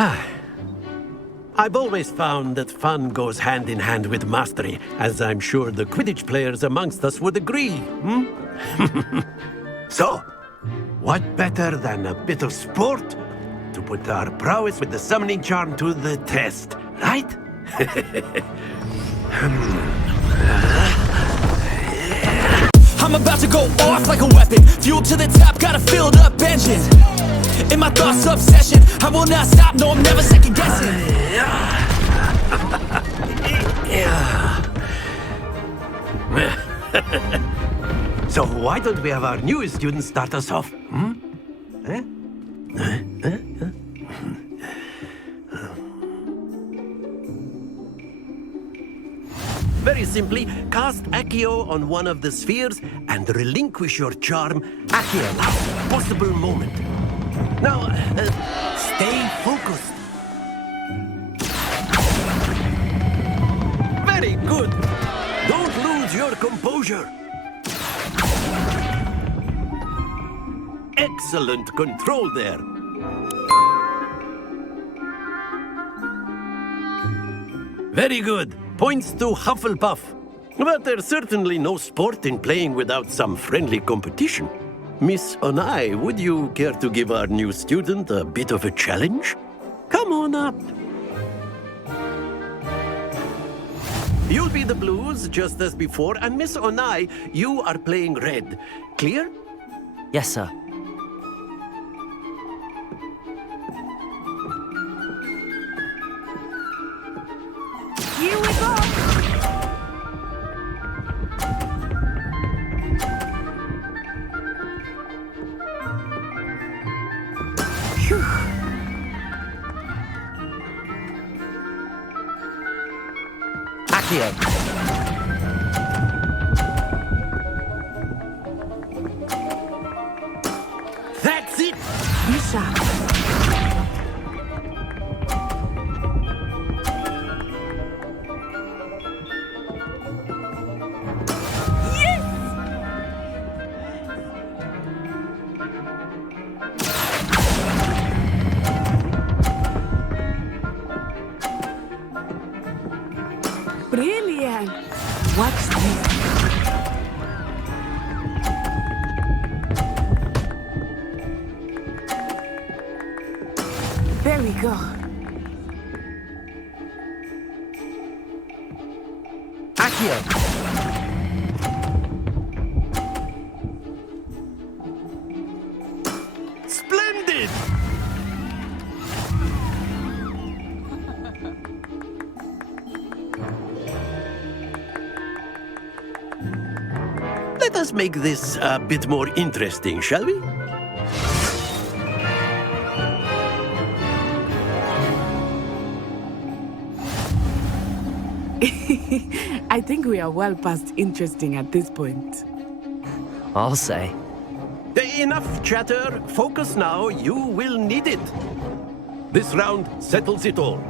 I've always found that fun goes hand in hand with mastery, as I'm sure the Quidditch players amongst us would agree. So, what better than a bit of sport to put our prowess with the summoning charm to the test, right? I'm about to go off like a weapon. Fuel to the top, got a filled up engine. In my thoughts, obsession. I will not stop, no, I'm never second guessing. So why don't we have our newest student start us off? Very simply, cast Accio on one of the spheres and relinquish your charm at the last possible moment. Now, stay focused. Very good. Don't lose your composure. Excellent control there. Very good. Points to Hufflepuff. But there's certainly no sport in playing without some friendly competition. Miss Onai, would you care to give our new student a bit of a challenge? Come on up. You'll be the blues, just as before, and Miss Onai, you are playing red. Clear? Yes, sir. Here we go! Phew. Accio. That's it! Misha. Brilliant! Watch this. There we go. Accio. Splendid! Let us make this a bit more interesting, shall we? I think we are well past interesting at this point. I'll say. Enough chatter. Focus now. You will need it. This round settles it all.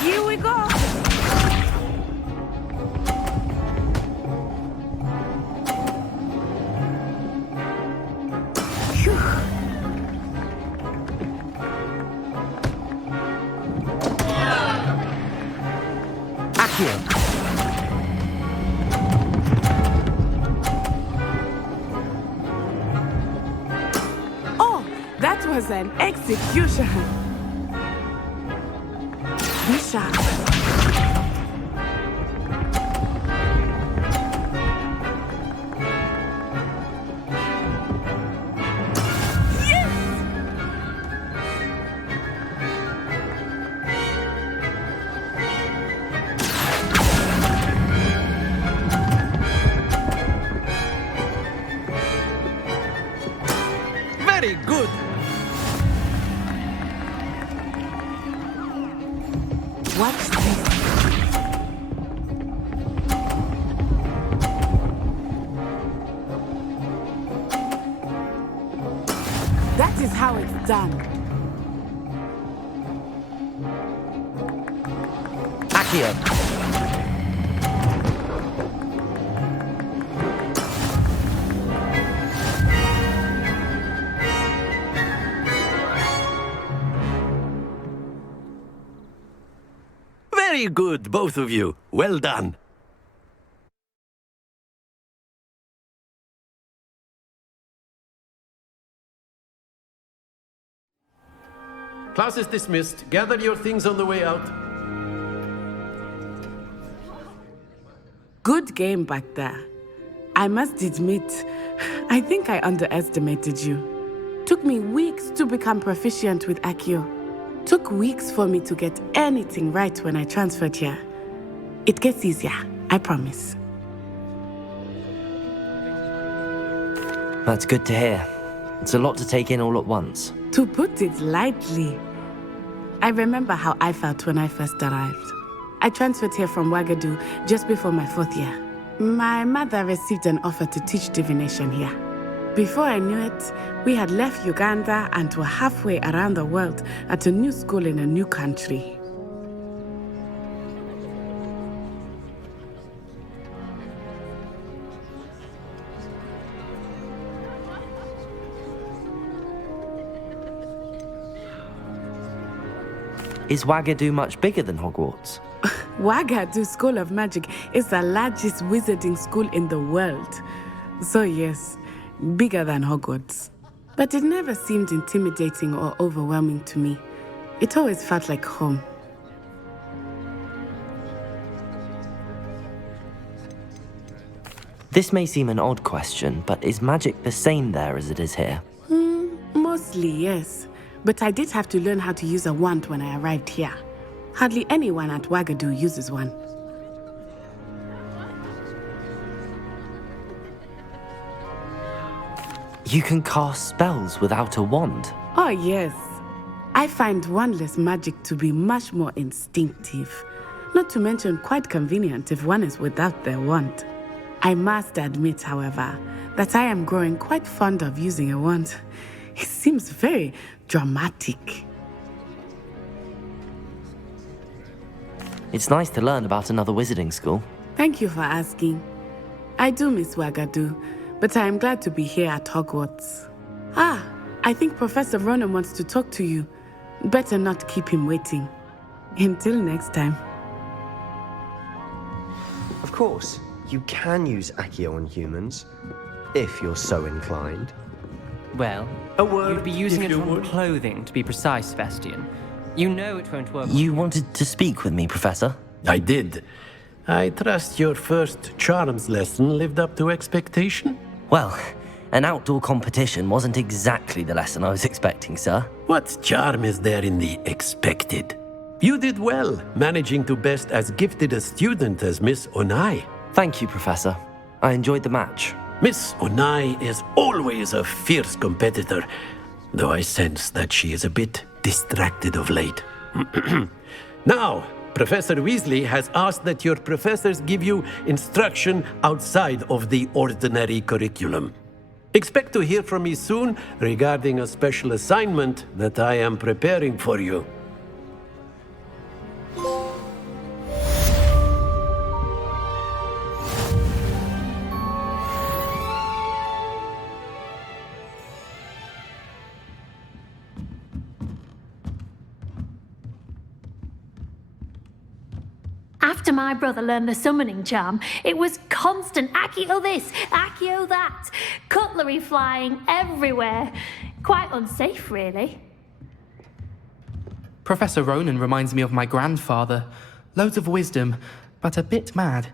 Here we go! Phew. Accio. Oh, that was an execution. Misha. Very good. Watch this. That is how it's done. Accio. Very good, both of you. Well done. Class is dismissed. Gather your things on the way out. Good game back there. I must admit, I think I underestimated you. Took me weeks to become proficient with Accio. Took weeks for me to get anything right when I transferred here. It gets easier, I promise. That's good to hear. It's a lot to take in all at once. To put it lightly, I remember how I felt when I first arrived. I transferred here from Wagadu just before my 4th year. My mother received an offer to teach divination here. Before I knew it, we had left Uganda and were halfway around the world at a new school in a new country. Is Wagadu much bigger than Hogwarts? Wagadu School of Magic is the largest wizarding school in the world. So yes, bigger than Hogwarts. But it never seemed intimidating or overwhelming to me. It always felt like home. This may seem an odd question, but is magic the same there as it is here? Mostly, yes. But I did have to learn how to use a wand when I arrived here. Hardly anyone at Wagadu uses one. You can cast spells without a wand. Oh, yes. I find wandless magic to be much more instinctive. Not to mention quite convenient if one is without their wand. I must admit, however, that I am growing quite fond of using a wand. It seems very dramatic. It's nice to learn about another wizarding school. Thank you for asking. I do miss Wagadu, but I am glad to be here at Hogwarts. I think Professor Ronan wants to talk to you. Better not keep him waiting. Until next time. Of course, you can use Accio on humans, if you're so inclined. Well, you'd be using it on clothing, to be precise, Sebastian. You know it won't work. You wanted to speak with me, Professor? I did. I trust your first charms lesson lived up to expectation? Well, an outdoor competition wasn't exactly the lesson I was expecting, sir. What charm is there in the expected? You did well, managing to best as gifted a student as Miss Onai. Thank you, Professor. I enjoyed the match. Miss Onai is always a fierce competitor, though I sense that she is a bit distracted of late. Now, Professor Weasley has asked that your professors give you instruction outside of the ordinary curriculum. Expect to hear from me soon regarding a special assignment that I am preparing for you. After my brother learned the summoning charm, it was constant Accio this, Accio that, cutlery flying everywhere. Quite unsafe, really. Professor Ronan reminds me of my grandfather. Loads of wisdom, but a bit mad.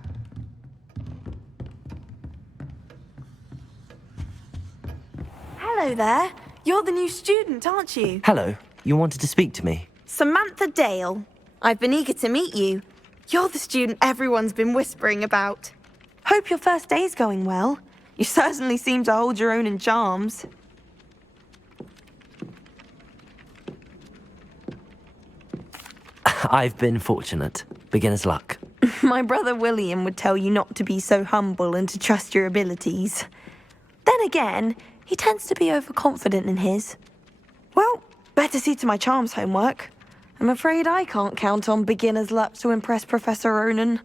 Hello there. You're the new student, aren't you? Hello. You wanted to speak to me? Samantha Dale. I've been eager to meet you. You're the student everyone's been whispering about. Hope your first day's going well. You certainly seem to hold your own in charms. I've been fortunate. Beginner's luck. My brother William would tell you not to be so humble and to trust your abilities. Then again, he tends to be overconfident in his. Well, better see to my charms homework. I'm afraid I can't count on beginner's luck to impress Professor Ronan.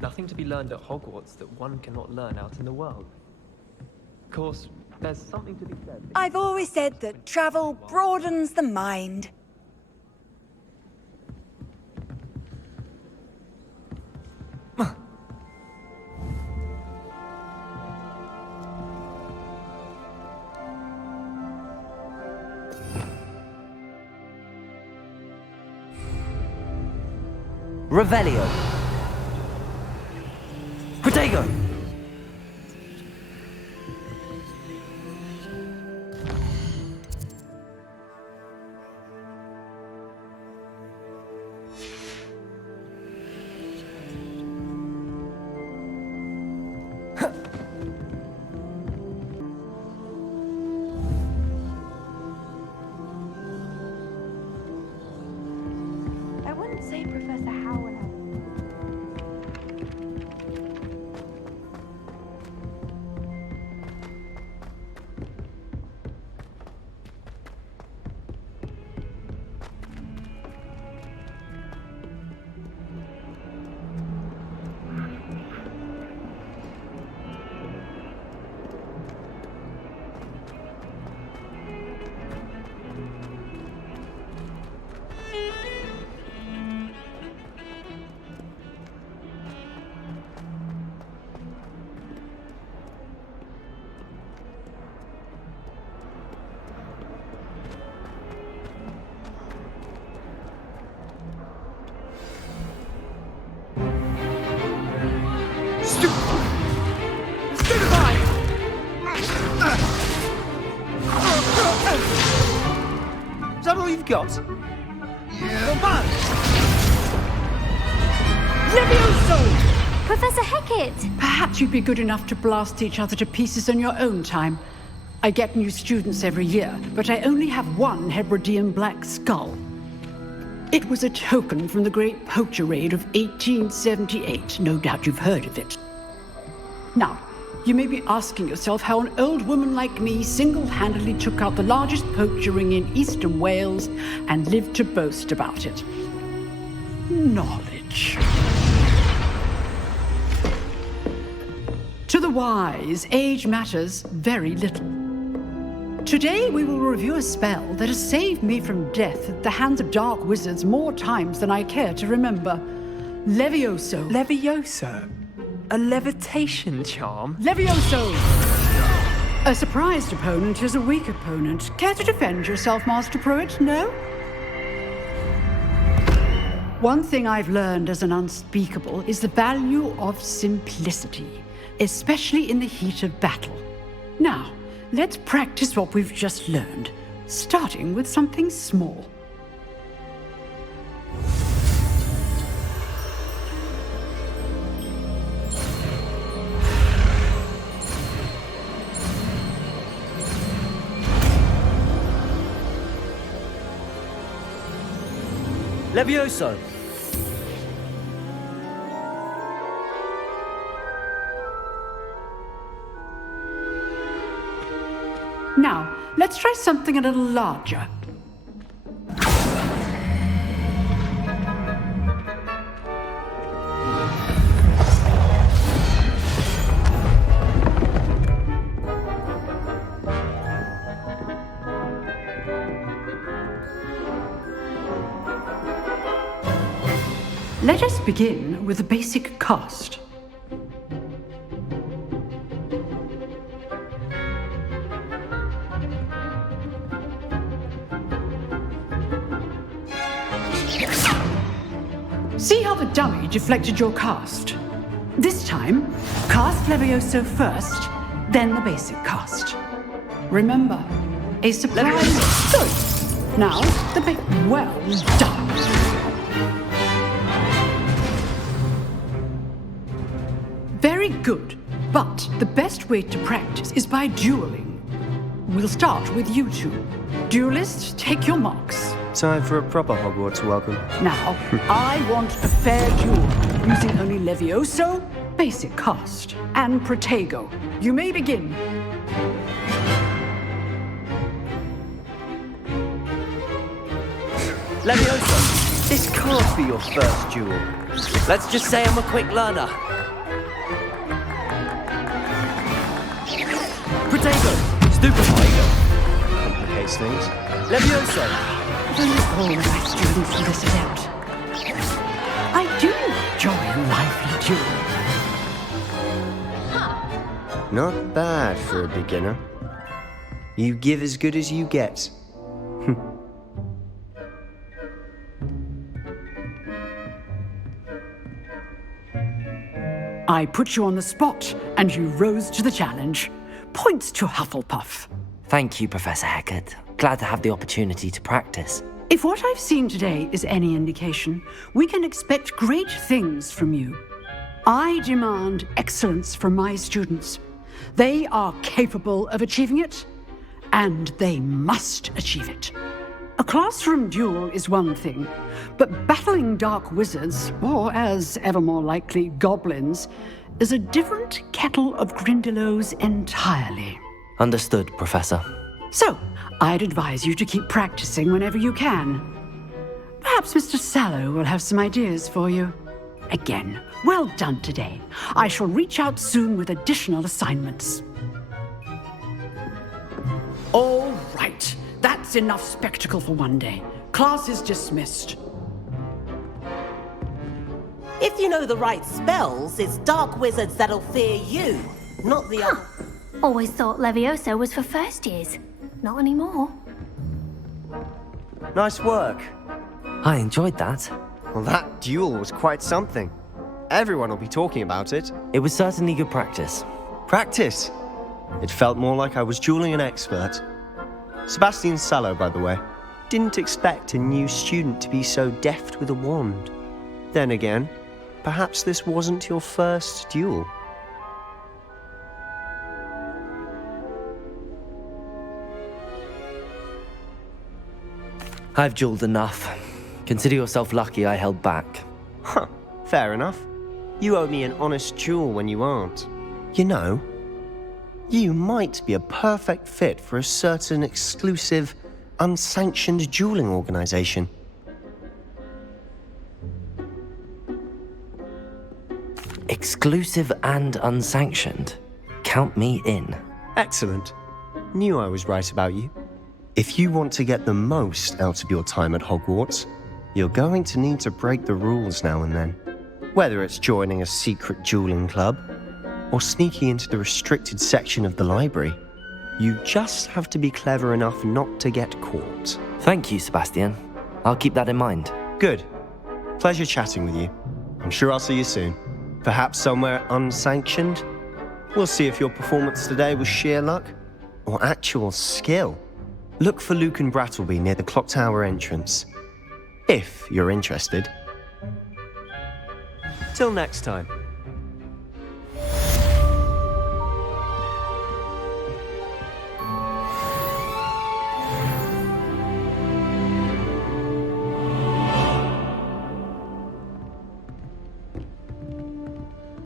Nothing to be learned at Hogwarts that one cannot learn out in the world. Of course, there's something to be said. I've always said that travel broadens the mind. Revelio. Protego. I wouldn't say Professor Howell. Is that all you've got? Yeah. Levioso! Professor Hecat! Perhaps you'd be good enough to blast each other to pieces in your own time. I get new students every year, but I only have one Hebridean black skull. It was a token from the Great Poacher Raid of 1878. No doubt you've heard of it. Now, you may be asking yourself how an old woman like me single-handedly took out the largest poacher ring in eastern Wales and lived to boast about it. Knowledge. To the wise, age matters very little. Today we will review a spell that has saved me from death at the hands of dark wizards more times than I care to remember. Levioso. Levioso? A levitation charm? Levioso! A surprised opponent is a weak opponent. Care to defend yourself, Master Pruitt? No? One thing I've learned as an unspeakable is the value of simplicity, especially in the heat of battle. Now, let's practice what we've just learned, starting with something small. Levioso. Now, let's try something a little larger. Let us begin with a basic cast. See how the dummy deflected your cast? This time, cast Levioso first, then the basic cast. Remember, a surprise. Good. Now, the big. Well done. Very good, but the best way to practice is by dueling. we'll start with you two. Duelists, take your marks. Time for a proper Hogwarts welcome. Now, I want a fair duel, using only Levioso, basic cast, and Protego. You may begin. Leviosa, this can't be your first duel. Let's just say I'm a quick learner. Protego! Stupefy! Complicates things. Levioso! Almost all of my students for this event. I do enjoy a lively duel. Not bad for a beginner. You give as good as you get. I put you on the spot, and you rose to the challenge. Points to Hufflepuff. Thank you, Professor Hecat. Glad to have the opportunity to practice. If what I've seen today is any indication, we can expect great things from you. I demand excellence from my students. They are capable of achieving it, and they must achieve it. A classroom duel is one thing, but battling dark wizards, or as ever more likely, goblins, is a different kettle of Grindylows entirely. Understood, Professor. So, I'd advise you to keep practicing whenever you can. Perhaps Mr. Sallow will have some ideas for you. Again, well done today. I shall reach out soon with additional assignments. All right. That's enough spectacle for one day. Class is dismissed. If you know the right spells, it's dark wizards that'll fear you, not the other. Always thought Levioso was for first years. Not anymore. Nice work. I enjoyed that. Well, that duel was quite something. Everyone will be talking about it. It was certainly good practice. Practice? It felt more like I was dueling an expert. Sebastian Sallow, by the way. Didn't expect a new student to be so deft with a wand. Then again, perhaps this wasn't your first duel. I've dueled enough. Consider yourself lucky I held back. Huh, fair enough. You owe me an honest duel when you aren't. You know, you might be a perfect fit for a certain exclusive, unsanctioned dueling organization. Exclusive and unsanctioned. Count me in. Excellent. Knew I was right about you. If you want to get the most out of your time at Hogwarts, you're going to need to break the rules now and then. Whether it's joining a secret dueling club, or sneaking into the restricted section of the library, you just have to be clever enough not to get caught. Thank you, Sebastian. I'll keep that in mind. Good. Pleasure chatting with you. I'm sure I'll see you soon. Perhaps somewhere unsanctioned? We'll see if your performance today was sheer luck or actual skill. Look for Luke and Brattleby near the clock tower entrance, if you're interested. Till next time.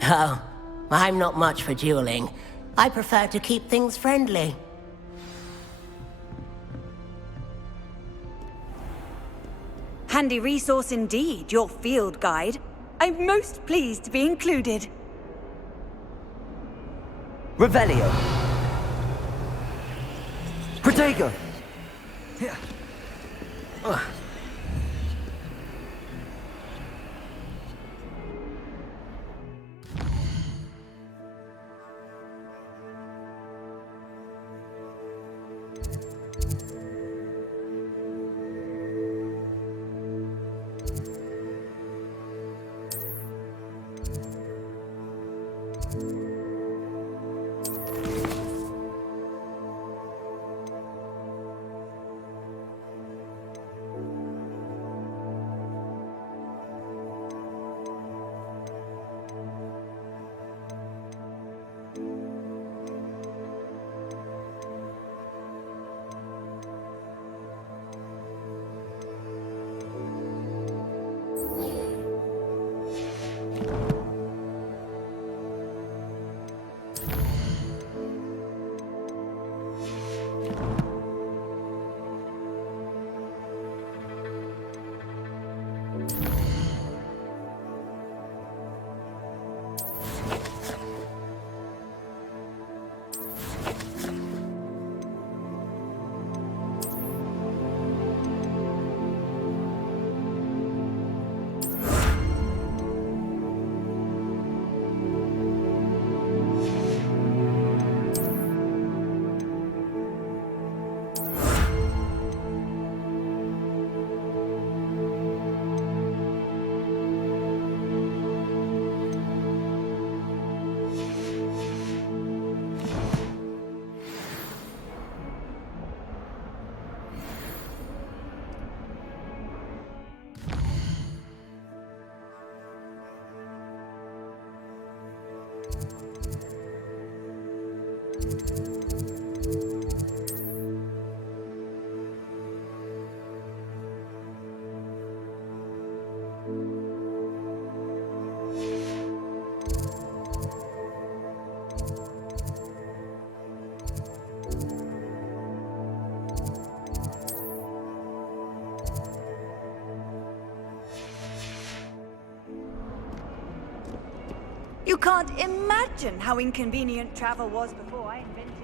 Oh, I'm not much for dueling. I prefer to keep things friendly. Handy resource indeed, your field guide. I'm most pleased to be included. Revelio. Protego. You can't imagine how inconvenient travel was before I invented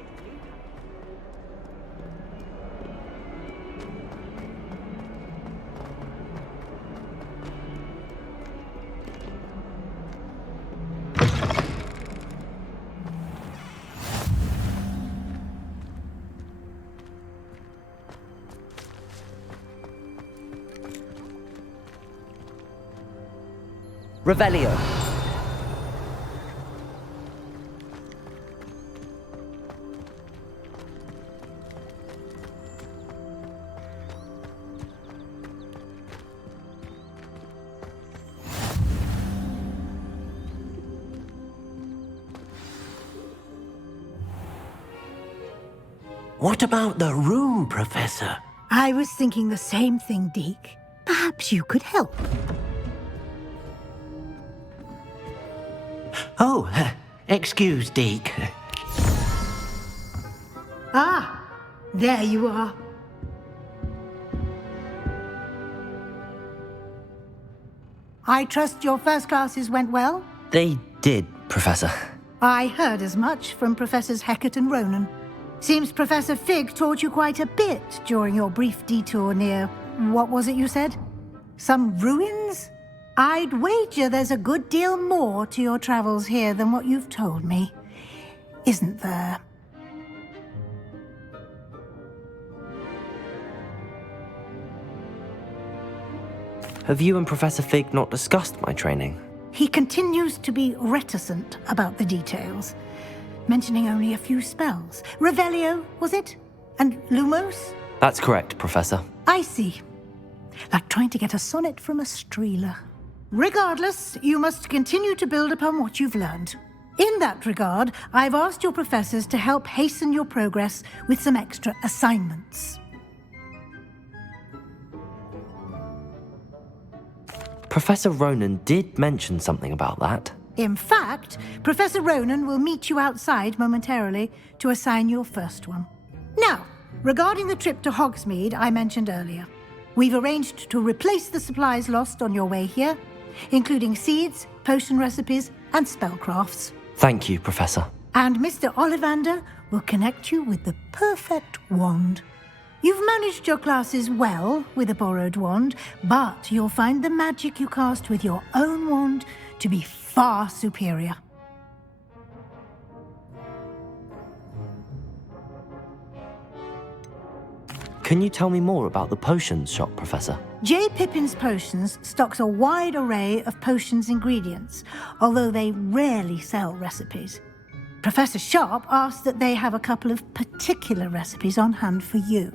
blue. Revelio. What about the room, Professor? I was thinking the same thing, Deke. Perhaps you could help. Oh, excuse, Deke. Ah, there you are. I trust your first classes went well? They did, Professor. I heard as much from Professors Hecat and Ronan. Seems Professor Fig taught you quite a bit during your brief detour near... what was it you said? Some ruins? I'd wager there's a good deal more to your travels here than what you've told me. Isn't there? Have you and Professor Fig not discussed my training? He continues to be reticent about the details, mentioning only a few spells. Revelio, was it? And Lumos? That's correct, Professor. I see. Like trying to get a sonnet from a streeler. Regardless, you must continue to build upon what you've learned. In that regard, I've asked your professors to help hasten your progress with some extra assignments. Professor Ronan did mention something about that. In fact, Professor Ronan will meet you outside momentarily to assign your first one. Now, regarding the trip to Hogsmeade I mentioned earlier, we've arranged to replace the supplies lost on your way here, including seeds, potion recipes, and spellcrafts. Thank you, Professor. And Mr. Ollivander will connect you with the perfect wand. You've managed your classes well with a borrowed wand, but you'll find the magic you cast with your own wand to be far superior. Can you tell me more about the potions shop, Professor? J. Pippin's Potions stocks a wide array of potions ingredients, although they rarely sell recipes. Professor Sharp asked that they have a couple of particular recipes on hand for you.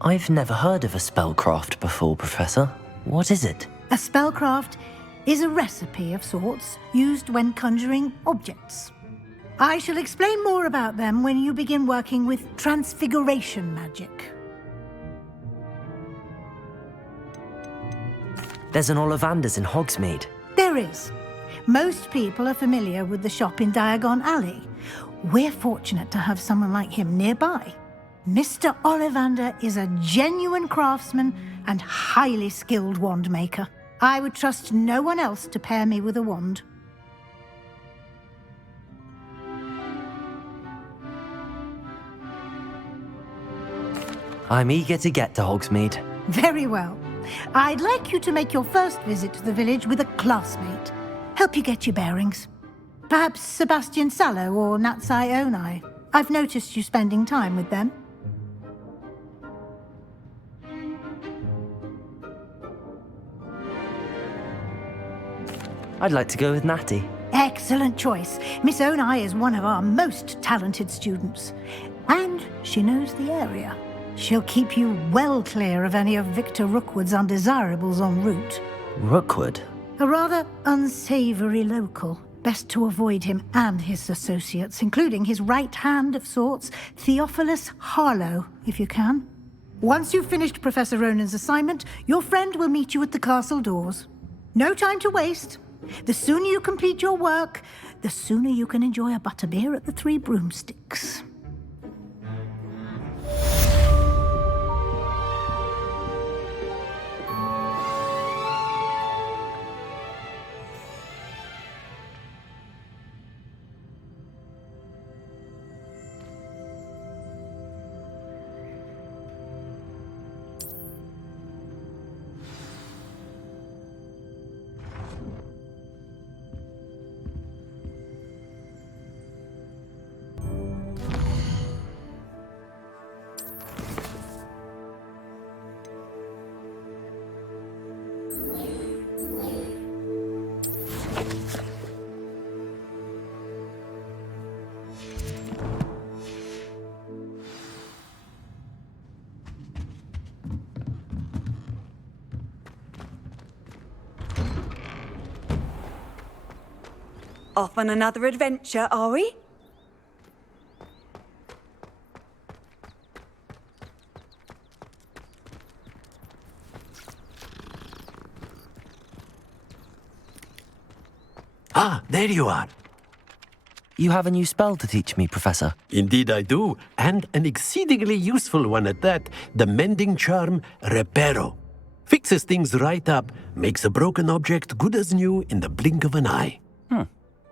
I've never heard of a spellcraft before, Professor. What is it? A spellcraft is a recipe of sorts used when conjuring objects. I shall explain more about them when you begin working with transfiguration magic. There's an Ollivander's in Hogsmeade. There is. Most people are familiar with the shop in Diagon Alley. We're fortunate to have someone like him nearby. Mr. Ollivander is a genuine craftsman and highly skilled wand maker. I would trust no one else to pair me with a wand. I'm eager to get to Hogsmeade. Very well. I'd like you to make your first visit to the village with a classmate. Help you get your bearings. Perhaps Sebastian Sallow or Natsai Onai. I've noticed you spending time with them. I'd like to go with Natty. Excellent choice. Miss Onai is one of our most talented students. And she knows the area. She'll keep you well clear of any of Victor Rookwood's undesirables en route. Rookwood? A rather unsavory local. Best to avoid him and his associates, including his right hand of sorts, Theophilus Harlow, if you can. Once you've finished Professor Ronan's assignment, your friend will meet you at the castle doors. No time to waste. The sooner you complete your work, the sooner you can enjoy a butterbeer at the Three Broomsticks. Off on another adventure, are we? Ah, there you are. You have a new spell to teach me, Professor. Indeed I do, and an exceedingly useful one at that, the mending charm Reparo. Fixes things right up, makes a broken object good as new in the blink of an eye.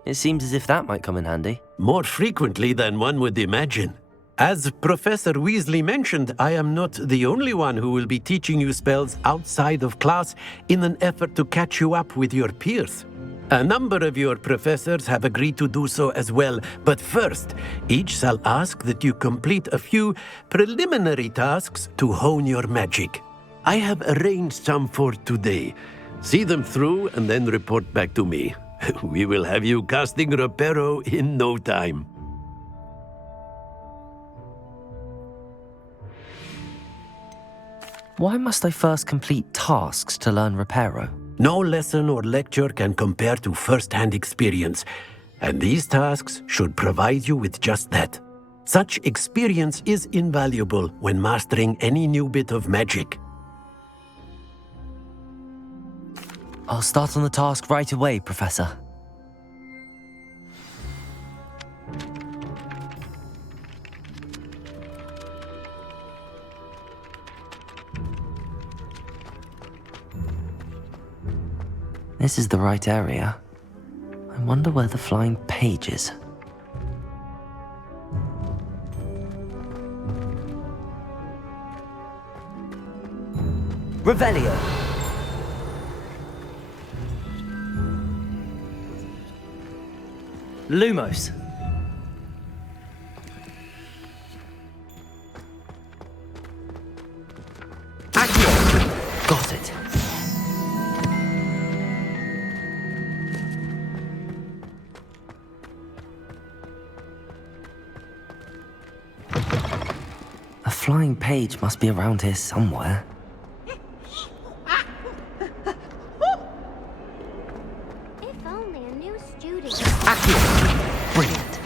It seems as if that might come in handy. More frequently than one would imagine. As Professor Weasley mentioned, I am not the only one who will be teaching you spells outside of class in an effort to catch you up with your peers. A number of your professors have agreed to do so as well, but first, each shall ask that you complete a few preliminary tasks to hone your magic. I have arranged some for today. See them through and then report back to me. We will have you casting Reparo in no time. Why must I first complete tasks to learn Reparo? No lesson or lecture can compare to first-hand experience, and these tasks should provide you with just that. Such experience is invaluable when mastering any new bit of magic. I'll start on the task right away, Professor. This is the right area. I wonder where the flying page is. Revelio. Lumos. Accio. Got it. A flying page must be around here somewhere. If only a new student. Accio. Brilliant.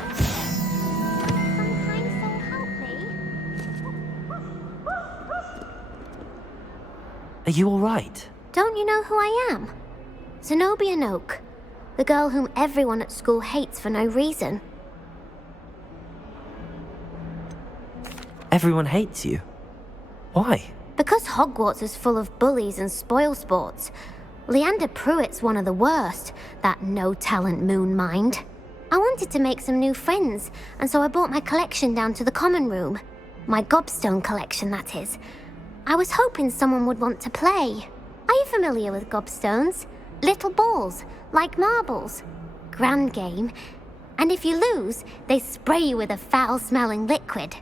Are you all right? Don't you know who I am? Zenobia Noak, the girl whom everyone at school hates for no reason. Everyone hates you. Why? Because Hogwarts is full of bullies and spoilsports. Leander Pruitt's one of the worst, that no-talent moon mind. I wanted to make some new friends, and so I brought my collection down to the common room. My gobstone collection, that is. I was hoping someone would want to play. Are you familiar with gobstones? Little balls, like marbles. Grand game. And if you lose, they spray you with a foul-smelling liquid.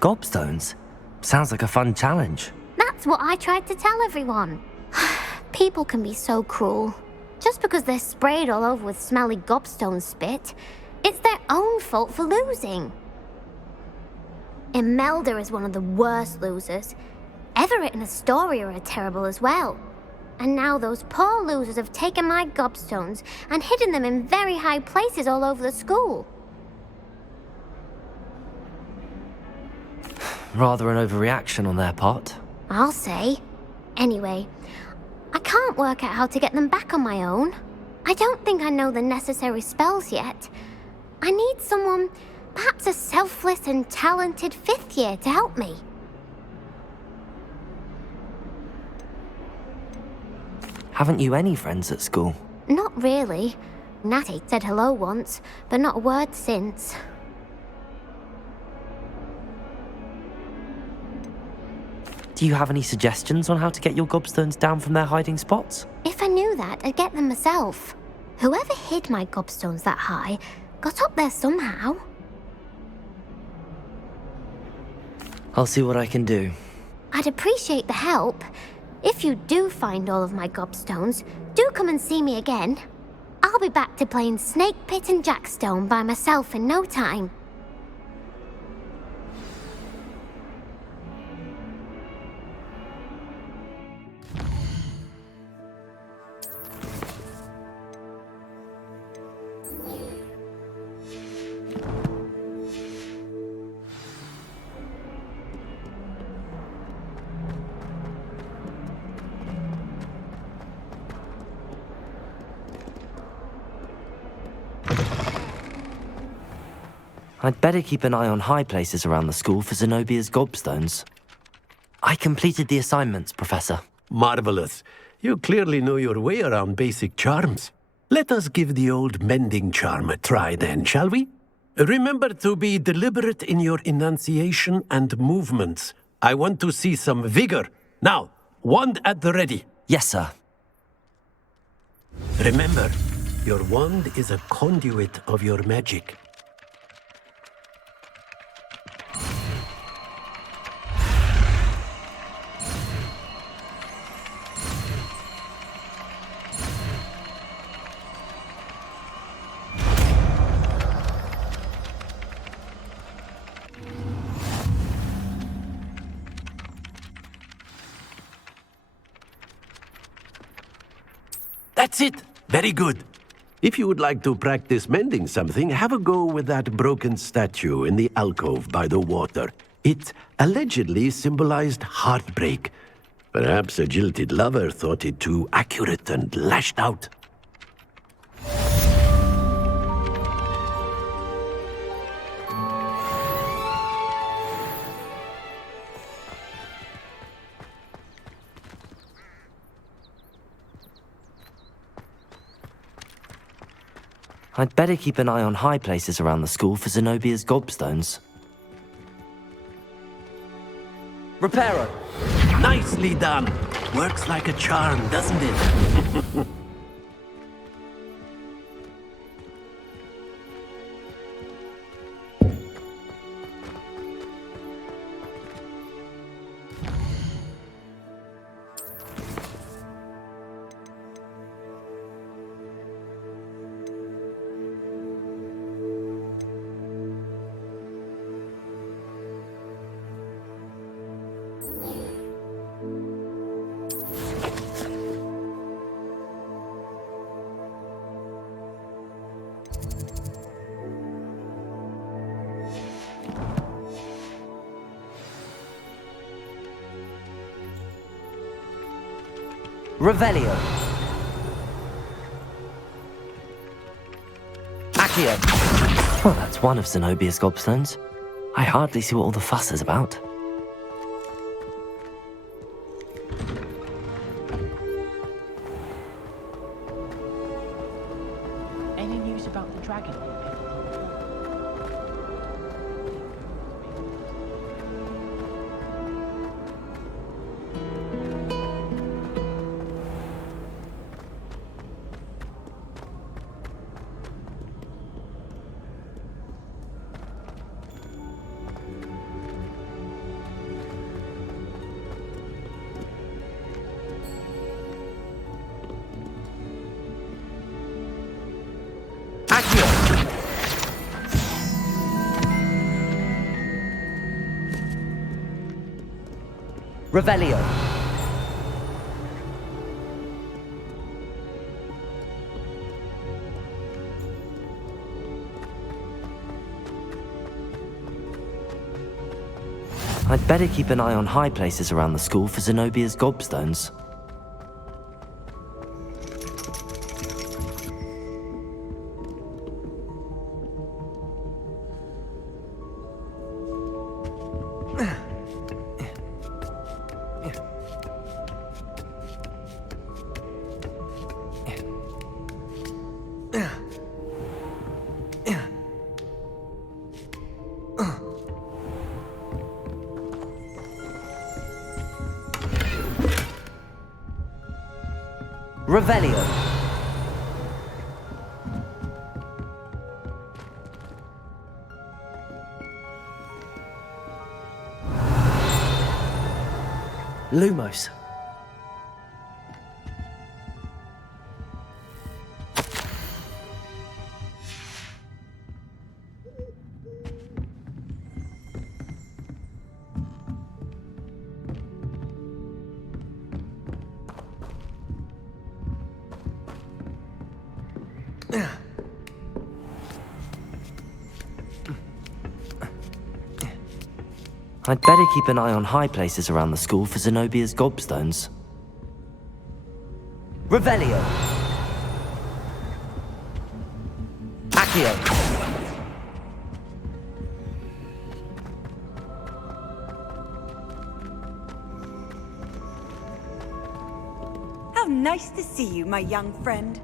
Gobstones? Sounds like a fun challenge. That's what I tried to tell everyone. People can be so cruel. Just because they're sprayed all over with smelly gobstone spit, it's their own fault for losing. Imelda is one of the worst losers. Everett and Astoria are terrible as well. And now those poor losers have taken my gobstones and hidden them in very high places all over the school. Rather an overreaction on their part. I'll say. Anyway, I can't work out how to get them back on my own. I don't think I know the necessary spells yet. I need someone, perhaps a selfless and talented 5th year to help me. Haven't you any friends at school? Not really. Natty said hello once, but not a word since. Do you have any suggestions on how to get your gobstones down from their hiding spots? If I knew that, I'd get them myself. Whoever hid my gobstones that high got up there somehow. I'll see what I can do. I'd appreciate the help. If you do find all of my gobstones, do come and see me again. I'll be back to playing Snake Pit and Jackstone by myself in no time. I'd better keep an eye on high places around the school for Zenobia's gobstones. I completed the assignments, Professor. Marvelous. You clearly know your way around basic charms. Let us give the old mending charm a try then, shall we? Remember to be deliberate in your enunciation and movements. I want to see some vigor. Now, wand at the ready. Yes, sir. Remember, your wand is a conduit of your magic. That's it! Very good. If you would like to practice mending something, have a go with that broken statue in the alcove by the water. It allegedly symbolized heartbreak. Perhaps a jilted lover thought it too accurate and lashed out. I'd better keep an eye on high places around the school for Zenobia's gobstones. Reparo! Nicely done! Works like a charm, doesn't it? Revelio. Accio. Well, that's one of Zenobia's gobstones. I hardly see what all the fuss is about. Any news about the dragon? Revelio. I'd better keep an eye on high places around the school for Zenobia's gobstones. Revelio. Lumos. I'd better keep an eye on high places around the school for Zenobia's gobstones. Revelio. Accio. How nice to see you, my young friend.